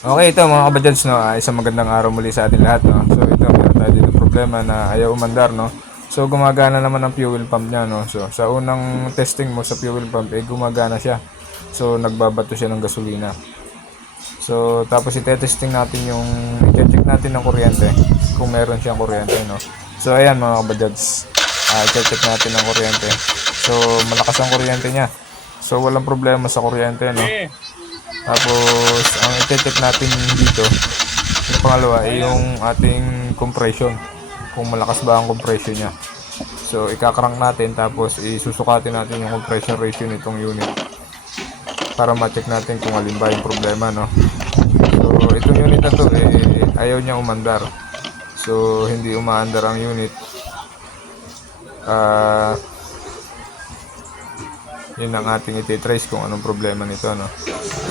Okay, ito mga kabadyans, no, ah, isang magandang araw muli sa atin lahat. No? So ito, meron tayo dito problema na ayaw umandar. No? So gumagana naman ang fuel pump niya. No? So sa unang testing mo sa fuel pump, eh gumagana siya. So nagbabato siya ng gasolina. So tapos i-testing natin yung, i-check natin ng kuryente kung meron siyang kuryente. No? So ayan mga kabadyans, ah, i-check natin ng kuryente. So malakas ang kuryente niya. So walang problema sa kuryente. No? Tapos, ang i-check natin dito, yung pangalawa, ay yung ating compression. Kung malakas ba ang compression niya. So, ikakrang natin, tapos isusukatin natin yung compression ratio nitong unit. Para ma-check natin kung alin ba yung problema, no? So, itong unit na to, eh, ayaw niya umandar. So, hindi umaandar ang unit. Ah... yun ang ating ititrace kung anong problema nito no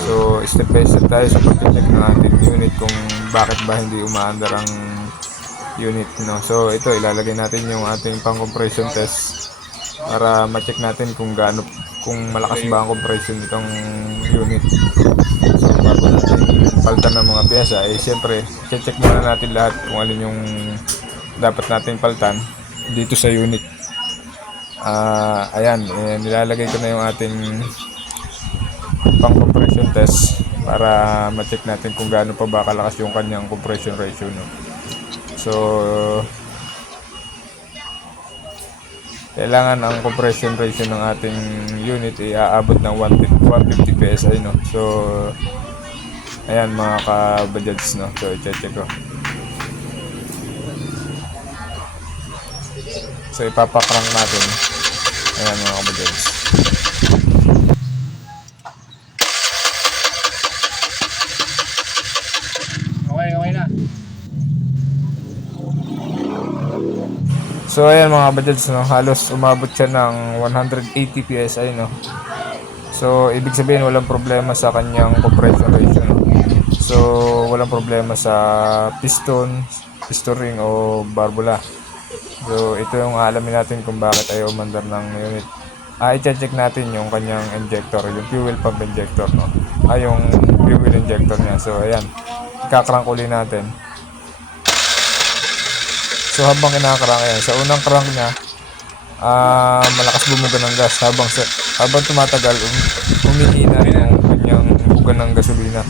so step by step tayo sa pag-check ng ating unit kung bakit ba hindi umaandar ang unit no? So ito ilalagay natin yung ating pang compression test para ma-check natin kung gaano kung malakas ba ang compression nitong unit. So bago natin palitan ng mga pyesa eh siyempre check muna natin lahat kung alin yung dapat natin palitan dito sa unit. Ah, ayan, eh, nilalagay ko na yung ating pang compression test para ma-check natin kung gaano pa ba kalakas yung kanyang compression ratio no. So kailangan ang compression ratio ng ating unit ay aabot ng 150 PSI no. So ayan mga ka-budgets no. So i-check ko. So ipapakrang natin. Ayan mga kabadyans. So ayan mga kabadyans, no, halos umabot siya ng 180 PSI no. So ibig sabihin walang problema sa kanyang compression ratio no. So walang problema sa piston, piston ring o barbula. So ito yung alamin natin kung bakit ayaw umandar ng unit. Ah, i-check natin yung kanyang injector, yung fuel pump injector no. Ah, yung fuel injector niya. So ayan, ikakrang uli natin. So habang kinakrank yan, sa unang crank niya, ah malakas bumuga ng gas habang sa, habang tumatagal um, humihina yung kanyang buga ng gasolina.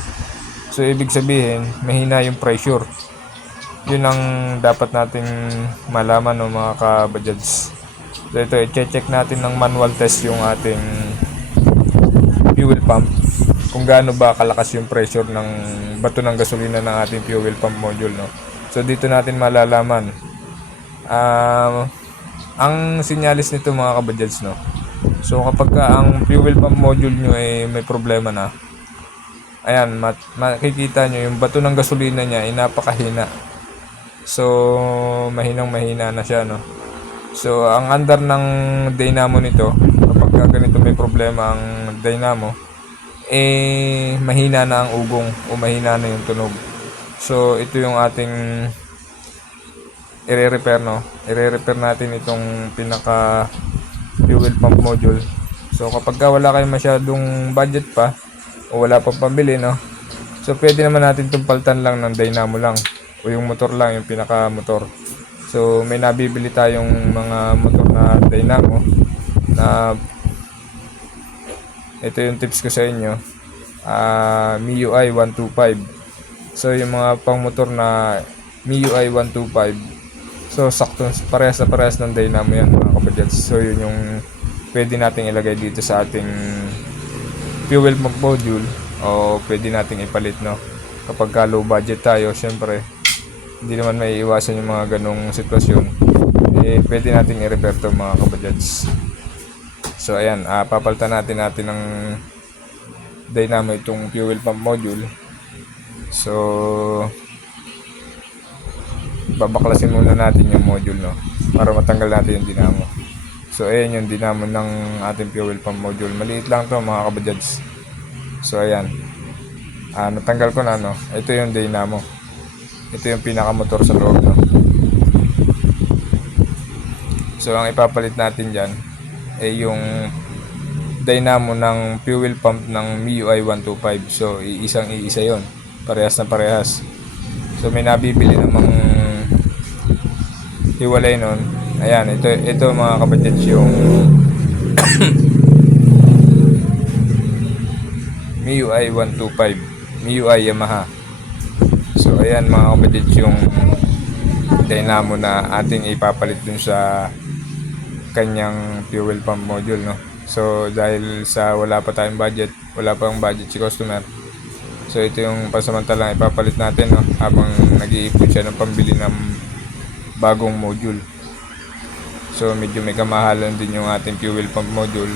So ibig sabihin, mahina yung pressure. Yun ang dapat nating malaman ng mga kabajads. So ito, i-check natin ng manual test yung ating fuel pump. Kung gaano ba kalakas yung pressure ng bato ng gasolina ng ating fuel pump module. No? So dito natin malalaman Um, ang sinyalis nito mga kabajads no. So kapag ka ang fuel pump module nyo ay may problema na, ayan, mat- makikita nyo yung bato ng gasolina niya ay napakahina. So, mahinang mahina na siya, no. So, ang andar ng dynamo nito, kapag ka ganito may problema ang dynamo, eh, mahina na ang ugong o mahina na yung tunog. So, ito yung ating i-repair no? I-repair natin itong pinaka fuel pump module. So kapag ka wala kayong masyadong budget pa o wala pa pambili no? So pwede naman natin itong paltan lang ng dynamo lang o yung motor lang yung pinaka motor. So may nabibili tayong mga motor na dynamo na ito yung tips ko sa inyo. Ah MIUI 125 so yung mga pang motor na MIUI 125 So, sakto, parehas na parehas ng dynamo yan mga kabadyans. So, yun yung pwede nating ilagay dito sa ating fuel pump module o pwede nating ipalit, no? Kapag ka low budget tayo, syempre, hindi naman may iwasan yung mga ganong sitwasyon. eh pwede natin i-repair to mga kabajads. So ayan, ah, papalitan natin natin ng dynamo itong fuel pump module. So babaklasin muna natin yung module no para matanggal natin yung dinamo. So ayan yung dinamo ng ating fuel pump module. Maliit lang to mga kabajads. So ayan. Ah, natanggal ko na no. Ito yung dynamo. Ito yung pinakamotor sa loob no. So ang ipapalit natin diyan ay yung dynamo ng fuel pump ng MIUI 125. So iisang iisa 'yon. Parehas na parehas. So may nabibili namang hiwalay nun. Ayan, ito ito mga kabadgets yung MIUI 125. MIUI Yamaha. So ayan mga kabadgets yung dynamo na ating ipapalit dun sa kanyang fuel pump module no. So dahil sa wala pa tayong budget, wala pang budget si customer. So ito yung pasamantalang ipapalit natin no habang nag-iipon siya ng pambili ng bagong module. So medyo may kamahalan din yung ating fuel pump module.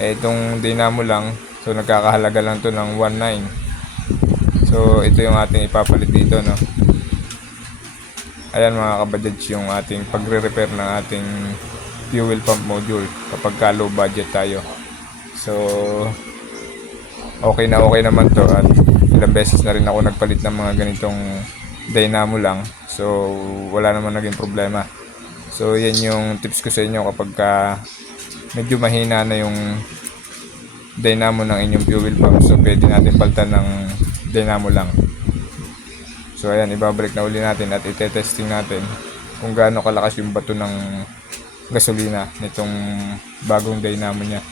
Eh itong dynamo lang, so nagkakahalaga lang to ng 1.9. So ito yung ating ipapalit dito no. Ayan mga kabadyads yung ating pagre-repair ng ating fuel pump module kapag ka low budget tayo. So okay na okay naman to at ilang beses na rin ako nagpalit ng mga ganitong dynamo lang. So wala naman naging problema. So yan yung tips ko sa inyo kapag ka medyo mahina na yung dynamo ng inyong fuel pump. So pwede natin palitan ng dynamo lang. So ayan, ibabalik na uli natin at itetesting natin kung gaano kalakas yung bato ng gasolina nitong bagong dynamo niya.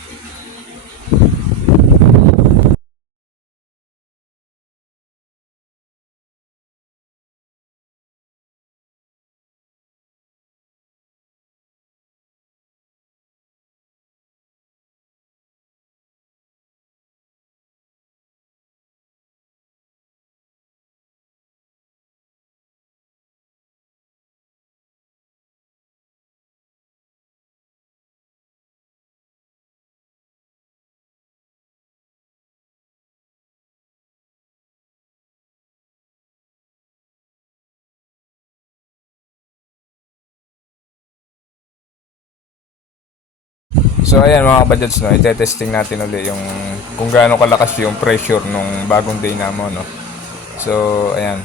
So ayan mga kabadyads no, itetesting natin ulit yung kung gaano kalakas yung pressure nung bagong dynamo no. So ayan.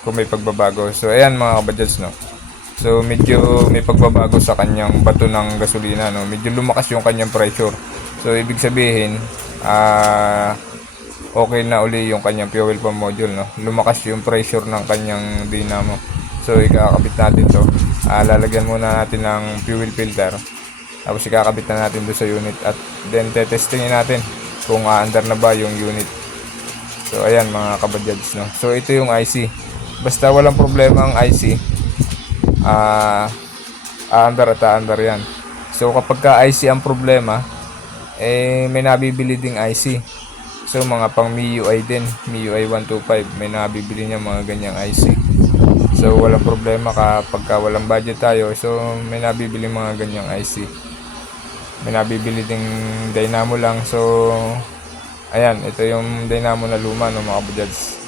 Kung may pagbabago. So ayan mga kabadyads no. So medyo may pagbabago sa kanyang bato ng gasolina no. Medyo lumakas yung kanyang pressure. So ibig sabihin ah okay na uli yung kanyang fuel pump module no. Lumakas yung pressure ng kanyang dynamo. So ikakabit natin to. Ah, lalagyan muna natin ng fuel filter. Tapos ikakabit na natin doon sa unit at then tetestingin natin kung aandar na ba yung unit. So ayan mga kabadyads no. So ito yung IC. Basta walang problema ang IC. Ah, aandar at aandar yan. So kapag ka IC ang problema, eh may nabibili ding IC. So mga pang MIUI din, MIUI 125, may nabibili niya mga ganyang IC. So walang problema kapag ka walang budget tayo. So may nabibili mga ganyang IC. May nabibili ding dynamo lang. So ayan, ito yung dynamo na luma no mga kabajads.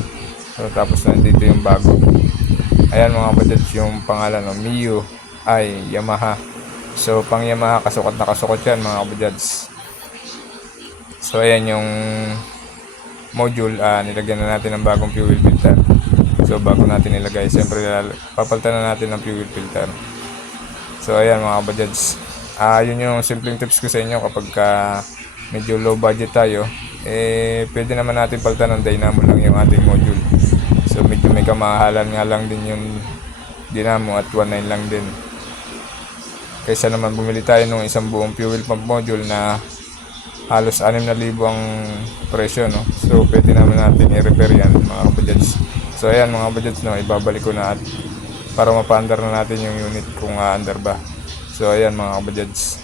So tapos nandito yung bago. Ayan mga kabajads yung pangalan no, Miu ay Yamaha. So pang Yamaha kasukat na kasukat yan mga kabajads. So ayan yung module, ah, nilagyan na natin ng bagong fuel filter. So bago natin ilagay, siyempre papalitan na natin ng fuel filter. So ayan mga kabajads. Ah, yun yung simpleng tips ko sa inyo kapag ka medyo low budget tayo, eh pwede naman natin palitan ng dynamo lang yung ating module. So medyo may kamahalan nga lang din yung dynamo at 1.9 lang din. Kaysa naman bumili tayo ng isang buong fuel pump module na halos 6,000 ang presyo no. So, pwede naman natin i-repair yan mga kapadyats. So, ayan mga kapadyats, no, ibabalik ko na at para mapaandar na natin yung unit kung uh, under ba. So, ayan mga kapadyats.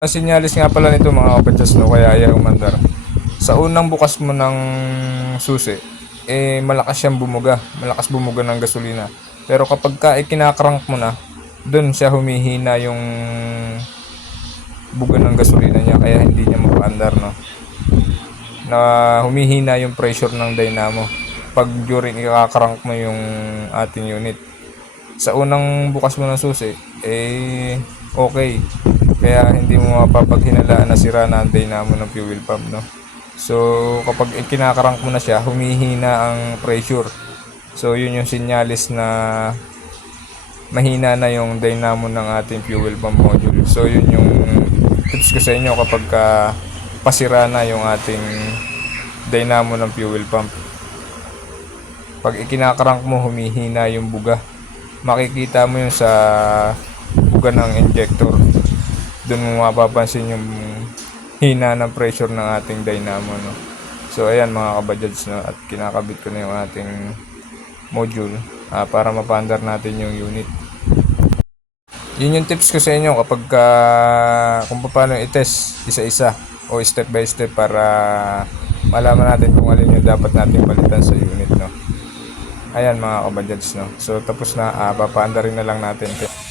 Ang sinyalis nga pala nito mga kapadyas no, kaya ayaw umandar. Sa unang bukas mo ng susi, eh malakas siyang bumuga. Malakas bumuga ng gasolina. Pero kapag ka ikinakrank mo na, doon siya humihina yung buga ng gasolina niya kaya hindi niya mapaandar no. Na humihina yung pressure ng dynamo pag during ikakrank mo yung ating unit. Sa unang bukas mo ng susi, eh okay. Kaya hindi mo mapapaghinalaan na sira na ang dynamo ng fuel pump no. So kapag ikinakrank mo na siya, humihina ang pressure. So yun yung sinyalis na mahina na yung dynamo ng ating fuel pump module. So yun yung tips ko sa inyo kapag ka pasira na yung ating dynamo ng fuel pump. Pag ikinakrank mo, humihina yung buga. Makikita mo yun sa buga ng injector. Doon mo mapapansin yung hina ng pressure ng ating dynamo. No? So ayan mga kabajads no? at kinakabit ko na yung ating module ah, para mapandar natin yung unit. Yun yung tips ko sa inyo kapag ka, kung paano i-test isa-isa o step by step para malaman natin kung alin yung dapat natin palitan sa unit no. Ayan mga kabajads no. So tapos na uh, papaandarin na lang natin. Pa!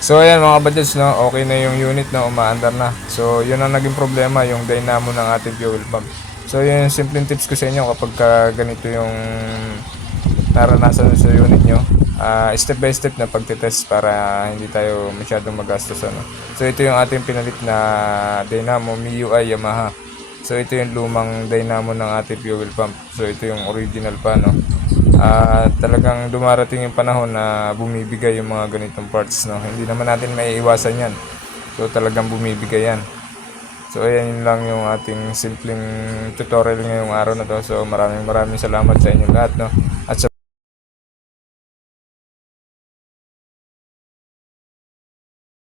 So ayan mga kabajads no, okay na yung unit na umaandar na. So yun ang naging problema yung dynamo ng ating fuel pump. So yun yung simpleng tips ko sa inyo kapag ka ganito yung naranasan sa unit nyo. Ah, step by step na pagtitest para hindi tayo masyadong magastos ano. So ito yung ating pinalit na dynamo MIUI Yamaha. So ito yung lumang dynamo ng ating fuel pump. So ito yung original pa no. Ah, talagang dumarating yung panahon na bumibigay yung mga ganitong parts no. Hindi naman natin maiiwasan 'yan. So talagang bumibigay 'yan. So ayan yun lang yung ating simpleng tutorial ngayong araw na to. So maraming maraming salamat sa inyo lahat no. At sa